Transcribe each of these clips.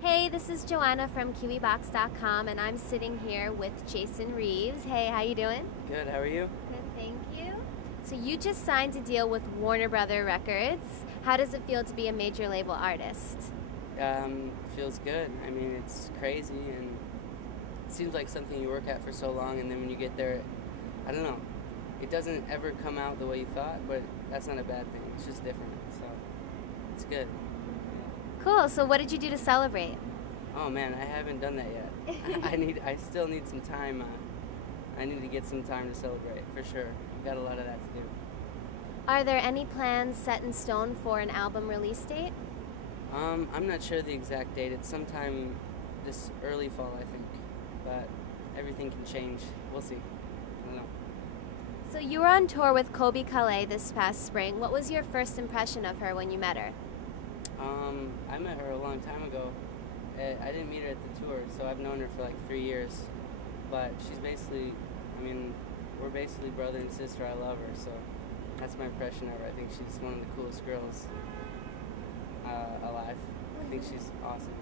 Hey, this is Joanna from Kiwibox.com, and I'm sitting here with Jason Reeves. Hey, how you doing? Good, how are you? Good, thank you. So you just signed a deal with Warner Brother Records. How does it feel to be a major label artist? Feels good. I mean, it's crazy, and it seems like something you work at for so long, and then when you get there, I don't know, it doesn't ever come out the way you thought, but that's not a bad thing. It's just different, so it's good. Cool, so what did you do to celebrate? Oh man, I haven't done that yet. I still need some time. I need to get some time to celebrate, for sure. I've got a lot of that to do. Are there any plans set in stone for an album release date? I'm not sure the exact date. It's sometime this early fall, I think, but everything can change. We'll see. I don't know. So you were on tour with Colbie Caillat this past spring. What was your first impression of her when you met her? I met her a long time ago. I didn't meet her at the tour, so I've known her for like 3 years. But she's basically, I mean, we're basically brother and sister. I love her, so that's my impression of her. I think she's one of the coolest girls alive. I think she's awesome.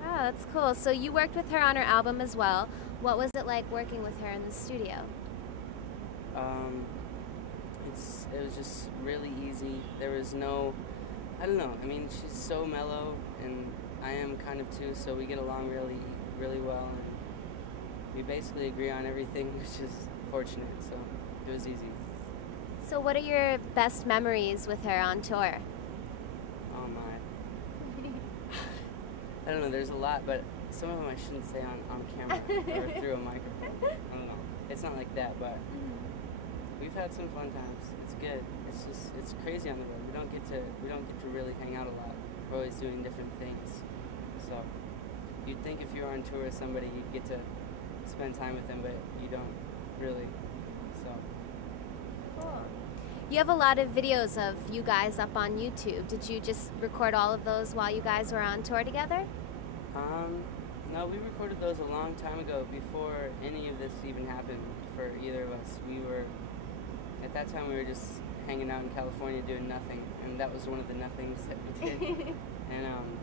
Wow, that's cool. So you worked with her on her album as well. What was it like working with her in the studio? It was just really easy. There was no, I don't know. I mean, she's so mellow, and I am kind of too. So we get along really, really well, and we basically agree on everything, which is fortunate. So it was easy. So what are your best memories with her on tour? Oh my. I don't know. There's a lot, but some of them I shouldn't say on camera or through a microphone. I don't know. It's not like that, but we've had some fun times. It's good. It's crazy on the road. We don't get to really hang out a lot. We're always doing different things. So you'd think if you were on tour with somebody, you'd get to spend time with them, but you don't really. So. Cool. You have a lot of videos of you guys up on YouTube. Did you just record all of those while you guys were on tour together? No, we recorded those a long time ago, before any of this even happened for either of us. At that time we were just hanging out in California doing nothing, and that was one of the nothings that we did. And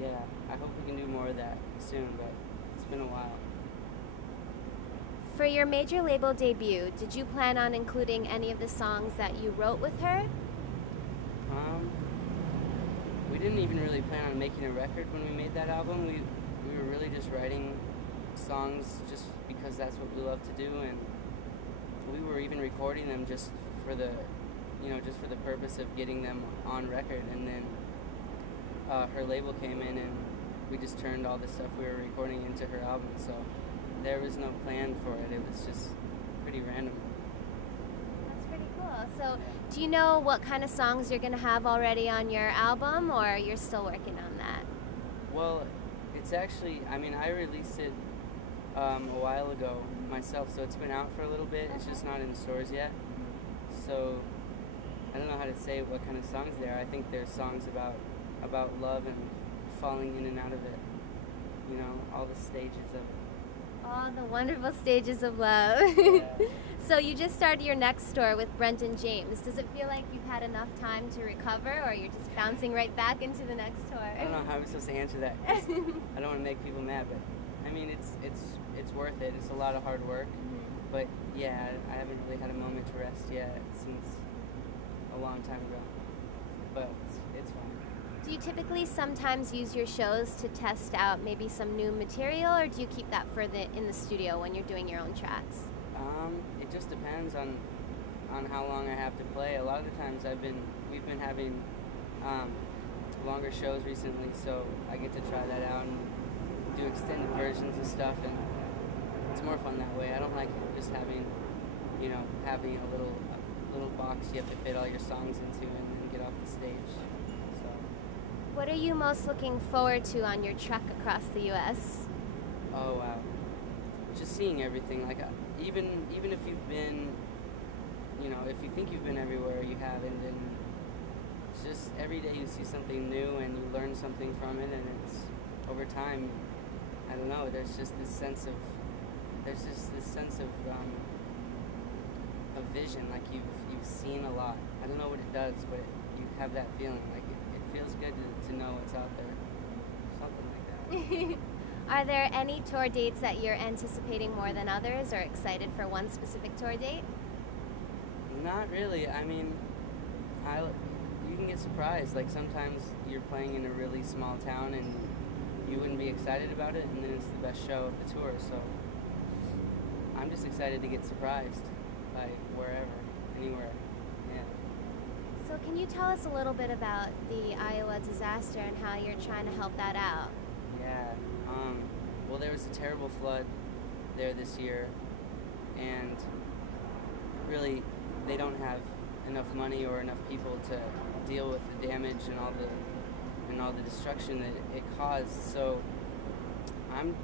yeah, I hope we can do more of that soon, but it's been a while. For your major label debut, did you plan on including any of the songs that you wrote with her? We didn't even really plan on making a record when we made that album. We were really just writing songs just because that's what we love to do, and we were even recording them just for the purpose of getting them on record. And then her label came in, and we just turned all the stuff we were recording into her album. So there was no plan for it. It was just pretty random. That's pretty cool. So do you know what kind of songs you're going to have already on your album, or you're still working on that? Well, it's actually, I mean, I released it a while ago myself, so it's been out for a little bit. It's just not in stores yet. So I don't know how to say what kind of songs they are. I think they're songs about love and falling in and out of it. You know, all the stages of it. All the wonderful stages of love. Yeah. So you just started your next tour with Brendan James. Does it feel like you've had enough time to recover, or you're just bouncing right back into the next tour? I don't know how I'm supposed to answer that. I don't want to make people mad, but I mean, it's worth it. It's a lot of hard work, but yeah, I haven't really had a moment to rest yet since a long time ago. But it's fun. Do you typically sometimes use your shows to test out maybe some new material, or do you keep that for in the studio when you're doing your own tracks? It just depends on how long I have to play. A lot of the times we've been having longer shows recently, so I get to try that out and do extended versions of stuff, and it's more fun that way. I don't like just having a little box you have to fit all your songs into and then get off the stage. So. What are you most looking forward to on your trek across the U.S.? Oh wow, just seeing everything. Like even if you've been, if you think you've been everywhere, you haven't, and it's just every day you see something new and you learn something from it, and it's over time. I don't know. There's just this sense of vision. Like you've seen a lot. I don't know what it does, but you have that feeling. Like it feels good to know what's out there. something like that. Are there any tour dates that you're anticipating more than others, or excited for one specific tour date? Not really. I mean, you can get surprised. Like sometimes you're playing in a really small town and you wouldn't be excited about it, and then it's the best show of the tour. So I'm just excited to get surprised by wherever, anywhere. Yeah. So can you tell us a little bit about the Iowa disaster and how you're trying to help that out? Yeah. Well, there was a terrible flood there this year, and really, they don't have enough money or enough people to deal with the damage and all the destruction that it caused. So, I'm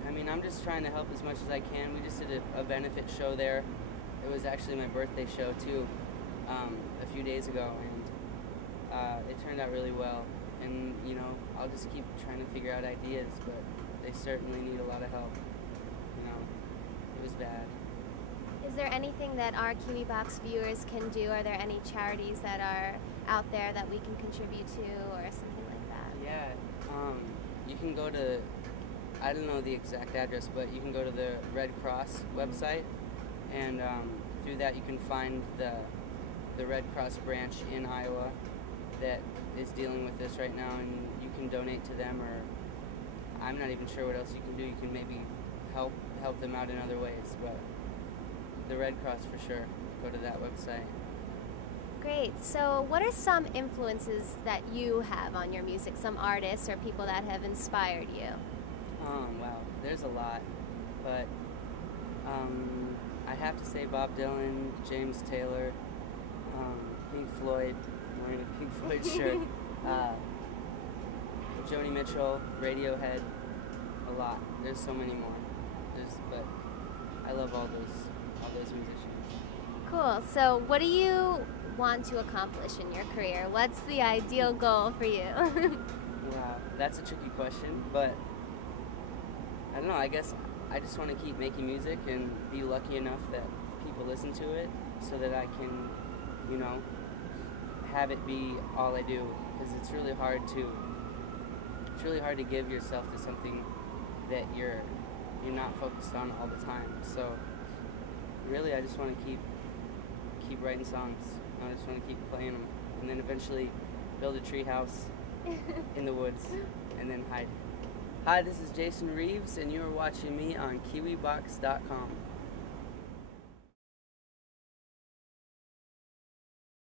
just trying to help as much as I can. We just did a benefit show there. It was actually my birthday show too, a few days ago, and it turned out really well. And you know, I'll just keep trying to figure out ideas, but they certainly need a lot of help. You know, it was bad. Is there anything that our Kiwibox viewers can do? Are there any charities that are out there that we can contribute to, or something like that? Yeah, you can go to, I don't know the exact address, but you can go to the Red Cross website, and through that you can find the Red Cross branch in Iowa that is dealing with this right now, and you can donate to them, or I'm not even sure what else you can do. You can maybe help them out in other ways, but the Red Cross for sure. Go to that website. Great. So what are some influences that you have on your music? Some artists or people that have inspired you? Wow, there's a lot, but I have to say Bob Dylan, James Taylor, Pink Floyd. I'm wearing a Pink Floyd shirt. Joni Mitchell, Radiohead, a lot. There's so many more. But I love all those musicians. Cool. So what do you want to accomplish in your career? What's the ideal goal for you? Wow, that's a tricky question, but I don't know. I guess I just want to keep making music and be lucky enough that people listen to it, so that I can, you know, have it be all I do. Because it's really hard to give yourself to something that you're not focused on all the time. So really, I just want to keep writing songs. I just want to keep playing them, and then eventually build a tree house in the woods, and then hide. Hi, this is Jason Reeves, and you are watching me on Kiwibox.com.